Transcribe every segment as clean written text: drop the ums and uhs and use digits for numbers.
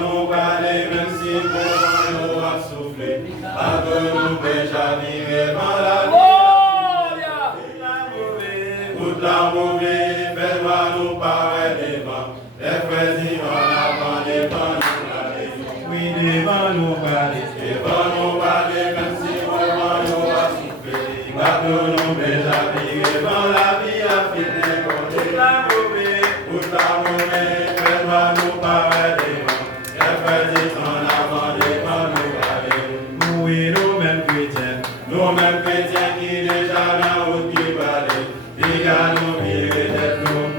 nous parler, même si pour nous a soufflé. Pas que nous déjà devant la vie. Toute la mauvaise, fais-moi nous parler devant. Les frères en avant, devant nous parler. Oui, devant nous parler, même si pour nous a soufflé. Pas que nous déjà devant la vie a fini. Toute la mauvaise, fais-moi nous parler devant. Les frères en avant, devant nous parler. Oui, nous-mêmes chrétiens qui déjà dans route qui parlent, qui gardent nous virer des plombs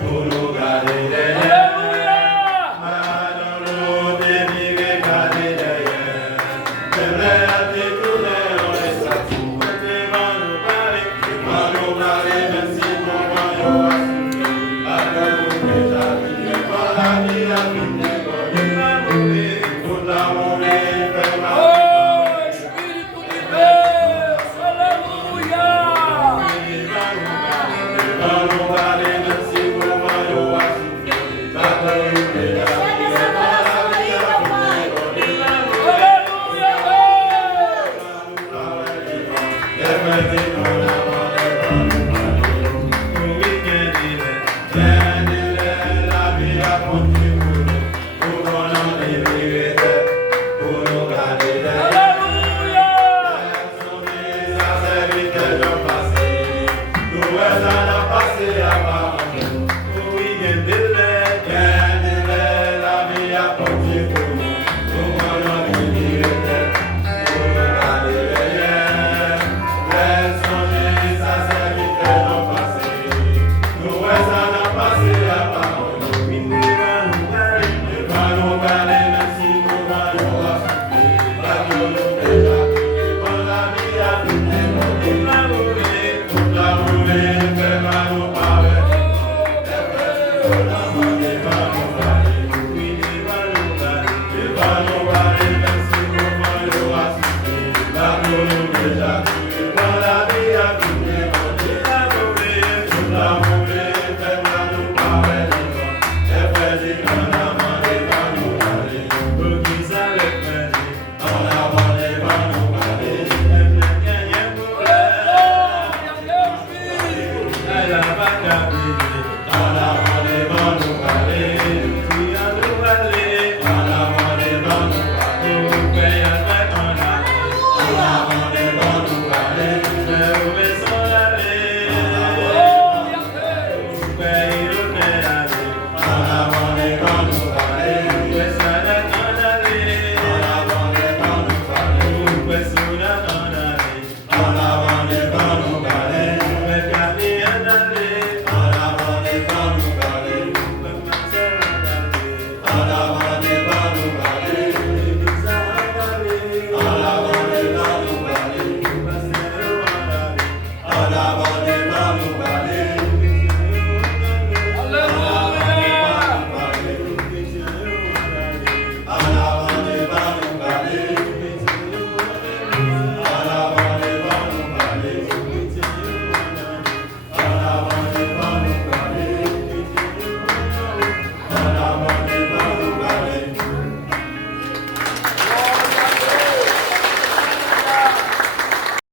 pour nous garder derrière. Dans l'eau, des virer garder derrière. Même les athées tournés, on les s'attend. Devant nous parler, même si pour moi, yo a souffert. Pas que nous déjà vivre par la vie.